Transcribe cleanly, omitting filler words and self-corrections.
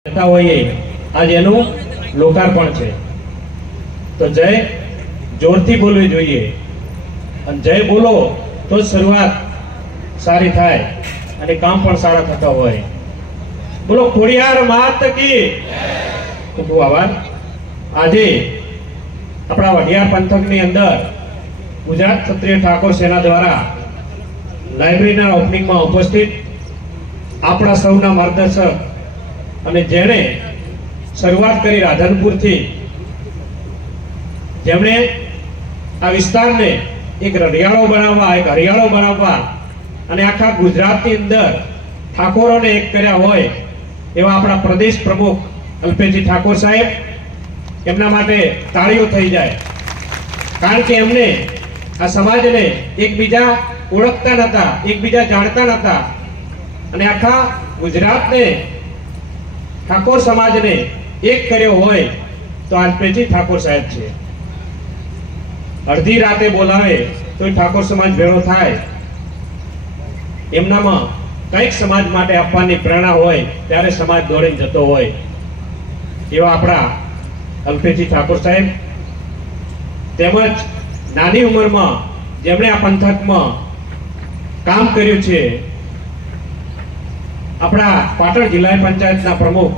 आज एनु लोकार्पण है तो जय जोरथी बोलवी जोईए अने जय बोलो तो शुरुआत सारी थाय अने काम पण सारा थता होय। बोलो खोडियार मात की खूब आभार। आजे अपना वढियार पंथकनी अंदर गुजरात क्षत्रिय ठाकोर सेना द्वारा लाइब्रेरीना ओपनिंग में उपस्थित आपणा सौना मार्गदर्शक અને જેણે શરૂઆત કરી રાધનપુરથી, જેમણે આ વિસ્તારને એક રળિયાળો બનાવવા, એક હરિયાળો બનાવવા અને આખા ગુજરાતની અંદર ઠાકોરોને એક કર્યા હોય એવા આપણા પ્રદેશ પ્રમુખ અલ્પેશજી ઠાકોર સાહેબ, એમના માટે તાળીઓ થઈ જાય। કારણ કે એમને આ સમાજને એકબીજા ઓળખતા નહોતા, એકબીજા જાણતા નહોતા અને આખા ગુજરાતને ठाकोर समाज ने एक कर्यो होय तो अल्पेशजी ठाकोर साहेब छे। अर्धी राते बोलावे तो ठाकोर समाज भेळो थाय, एमनामां कंईक समाज माटे आपवानी प्रेरणा होय त्यारे समाज दौड़ीने जतो होय एवा आपणा अल्पेशजी ठाकोर साहेब, तेमज नानी उंमरमां जेमणे आ पंथकमां काम कर्युं छे, अपना पाटण जिला पंचायत प्रमुख